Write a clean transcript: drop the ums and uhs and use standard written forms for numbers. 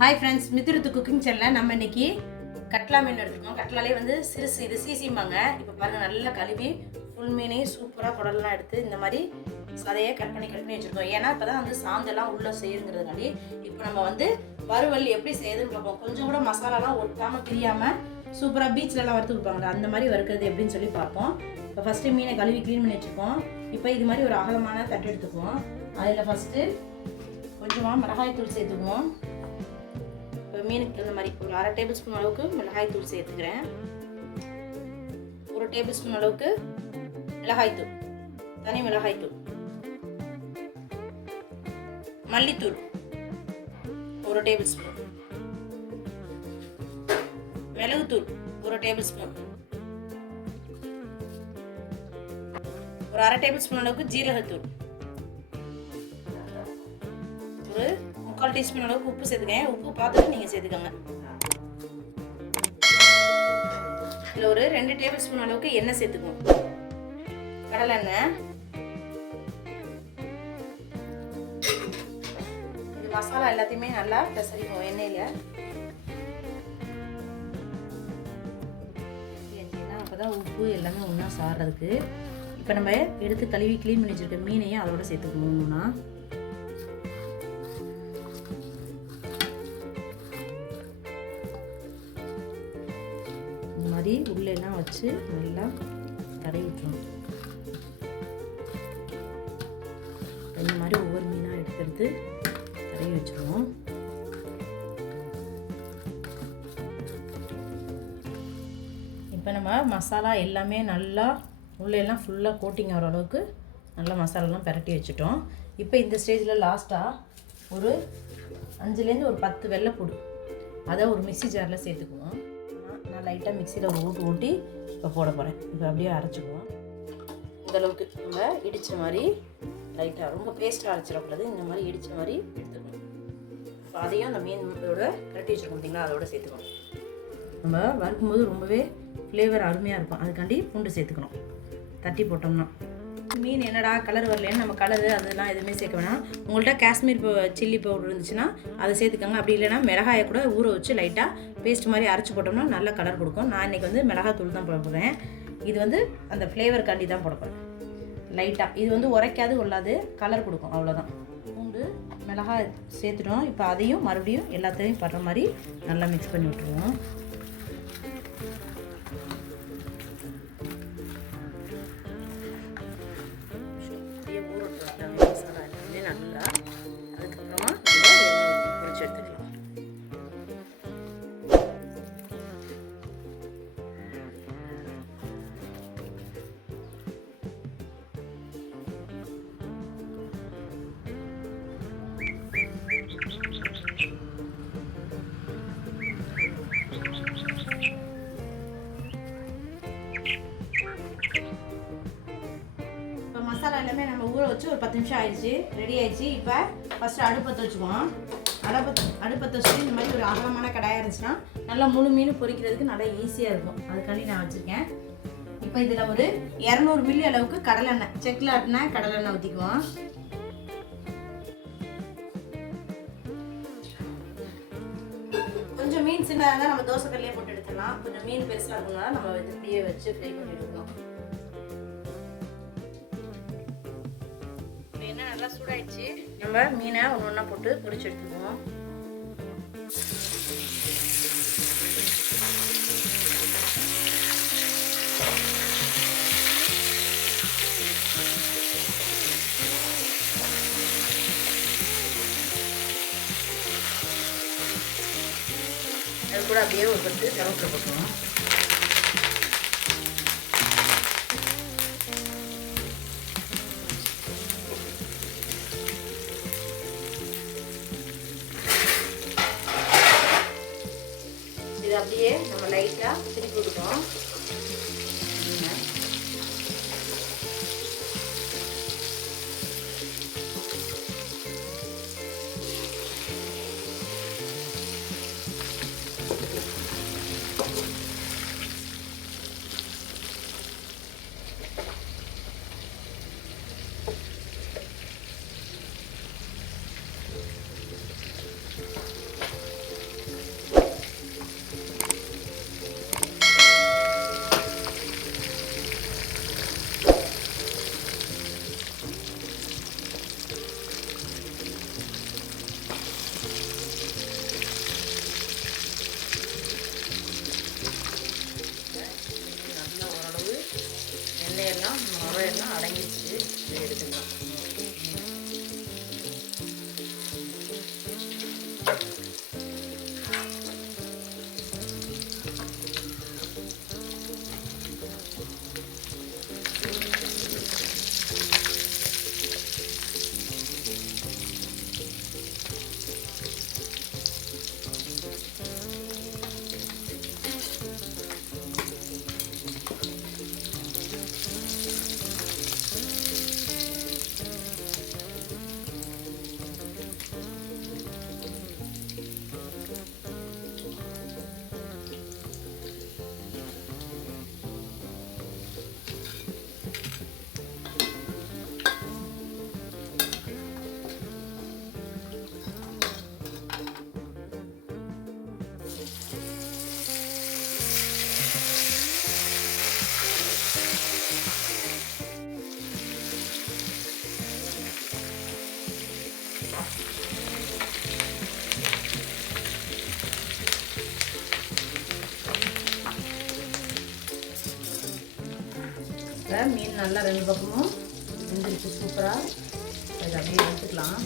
Hi friends, மித்ருத்து cooking சேனலில் நம்ம இன்னைக்கு கட்லா மீன் எடுத்துக்கோம். கட்லாலே வந்து சிறுசு, இது சீசிம்பாங்க. இப்போ பாருங்கள், நல்லா கழுவி ஃபுல் மீனையும் சூப்பராக குடல்லாம் எடுத்து இந்த மாதிரி சதையை கட் பண்ணி வச்சுருக்கோம். ஏன்னா இப்போ தான் வந்து சாந்தெல்லாம் உள்ளே செய்யுங்கிறதுனாலே இப்போ நம்ம வந்து வறுவல் எப்படி செய்யுதுன்னு பார்ப்போம். கொஞ்சம் கூட மசாலாலாம் ஒட்டாமல் பிரியாமல் சூப்பராக பீச்சிலலாம் வறுத்து கொடுப்பாங்களே அந்த மாதிரி வறுக்கிறது எப்படின்னு சொல்லி பார்ப்போம். இப்போ ஃபஸ்ட்டு மீனை கழுவி க்ளீன் பண்ணி வச்சுருக்கோம். இப்போ இது மாதிரி ஒரு அகலமான தட்டு எடுத்துக்குவோம். அதில் ஃபஸ்ட்டு கொஞ்சமாக மிளகாய் தூள் சேர்த்துக்குவோம். இப்போ மீனுக்கு இந்த மாதிரி ஒரு 1/2 டேபிள் ஸ்பூன் அளவுக்கு மிளகாய் தூள் சேர்த்துக்கிறேன். 1 டேபிள் ஸ்பூன் அளவுக்கு மிளகாய்த்தூள், தனி மிளகாய்த்தூள், மல்லித்தூள் 1 டேபிள் ஸ்பூன், மிளகுத்தூள் 1 டேபிள் ஸ்பூன், ஒரு 1/2 டேபிள் ஸ்பூன் அளவுக்கு ஜீரகத்தூள், ஒரு 1/4 டீஸ்பூன் அளவுக்கு உப்பு சேர்த்துக்கேன். உப்பு பார்த்துட்டு நீங்கள் சேர்த்துக்கோங்க. இதில் ஒரு 2 டேபிள் ஸ்பூன் அளவுக்கு எண்ணெய் சேர்த்துக்குவோம். கடலை எண்ணெய். இது மசாலா எல்லாத்தையுமே நல்லா பெசரிக்கும் எண்ணெயில். அப்போதான் உப்பு எல்லாமே ஒன்றா சாடுறதுக்கு. இப்போ நம்ம எடுத்து கழுவி க்ளீன் பண்ணி வச்சுருக்க மீனையும் அதோட சேர்த்துக்கணும்னா இந்த மாதிரி உள்ளெல்லாம் வச்சு நல்லா தடவி விட்டுருவோம். இந்த மாதிரி ஒவ்வொரு மீனாக எடுத்து தடவி வச்சுருவோம். இப்போ நம்ம மசாலா எல்லாமே நல்லா உள்ளெல்லாம் ஃபுல்லாக கோட்டிங் ஆகிற அளவுக்கு நல்லா மசாலாலாம் பரட்டி வச்சுட்டோம். இப்போ இந்த ஸ்டேஜில் லாஸ்ட்டாக ஒரு 5லேருந்து ஒரு 10 வெள்ளைப்பூடு அதை ஒரு மிக்ஸி ஜாரில் சேர்த்துக்குவோம். நான் லைட்டாக மிக்சியில் ஒரு ஊட்டி இப்போ போட போகிறேன். இப்போ அப்படியே அரைச்சிக்குவோம். இந்தளவுக்கு நம்ம இடித்த மாதிரி லைட்டாக, ரொம்ப பேஸ்ட்டாக அரைச்சிடக்கூடாது. இந்த மாதிரி இடித்த மாதிரி எடுத்துக்கணும். இப்போ அதையும் அந்த மீனோட கரட்டி வச்சுருக்கோம் பார்த்தீங்களா, அதோட சேர்த்துக்கணும். நம்ம வறுக்கும்போது ரொம்பவே ஃப்ளேவர் அருமையாக இருக்கும். அதுக்காண்டி பூண்டு சேர்த்துக்கணும். தட்டி போட்டோம்னா மீன் என்னடா கலர் வரலன்னு நம்ம கலரு அதெல்லாம் எதுவுமே சேர்க்க வேணாம். உங்கள்கிட்ட காஷ்மீர் சில்லி பவுடர் இருந்துச்சுன்னா அதை சேர்த்துக்கோங்க. அப்படி இல்லைனா மிளகாயை கூட ஊற வச்சு லைட்டாக பேஸ்ட் மாதிரி அரைச்சி போட்டோம்னா நல்ல கலர் கொடுக்கும். நான் இன்றைக்கி வந்து மிளகாய் தூள் தான் போட போகிறேன். இது வந்து அந்த ஃப்ளேவருக்காண்டி தான் போட போகிறேன். லைட்டாக இது வந்து உரைக்காது கொள்ளாது, கலர் கொடுக்கும், அவ்வளோதான். பூண்டு மிளகாய் சேர்த்துட்டோம். இப்போ அதையும் மறுபடியும் எல்லாத்தையும் படுற மாதிரி நல்லா மிக்ஸ் பண்ணி விட்டுருவோம். நல்லா அதுக்கப்புறமா பொரிச்சு எடுத்துக்கலாம். மசாலா எல்லாமே நம்ம ஊற வச்சு ஒரு 10 நிமிஷம் ஆயிடுச்சு, ரெடி ஆயிடுச்சு. இப்போ ஃபஸ்ட்டு அடுப்பத்தை வச்சுக்குவோம். அடுப்பத்தை வச்சுட்டு இந்த மாதிரி ஒரு அகலமான கடாயாக இருந்துச்சுன்னா நல்லா முழு மீன் பொரிக்கிறதுக்கு நல்லா ஈஸியாக இருக்கும். அதுக்காண்டி நான் வச்சுருக்கேன். இப்போ இதில் ஒரு 200 மில்லி அளவுக்கு கடலெண்ணெய், செக்கில் ஆட்டின கடலெண்ணெய் ஊற்றிக்குவோம். கொஞ்சம் மீன் சின்னதாக இருந்தால் நம்ம தோசை கல்லையே போட்டு எடுத்துடலாம். கொஞ்சம் மீன் பெருசாக இருக்கணும்னா நம்ம இப்படியே வச்சு ஃப்ரை பண்ணி எடுக்கணும். நல்லா சூடாயிடுச்சு. நம்ம மீனை ஒன்று போட்டு பொரிச்சு எடுத்துக்குவோம். அது கூட அப்படியே ஒரு பட்டு கருவேப்பிலை போட்டுருவோம். இது அப்படியே நம்ம லைட்டாக திருப்பி விட்டுக்கோம். மீன் நல்லா 2 பக்கமும் வெந்துருச்சு சூப்பராக. இதை அப்படியே எடுத்துக்கலாம்.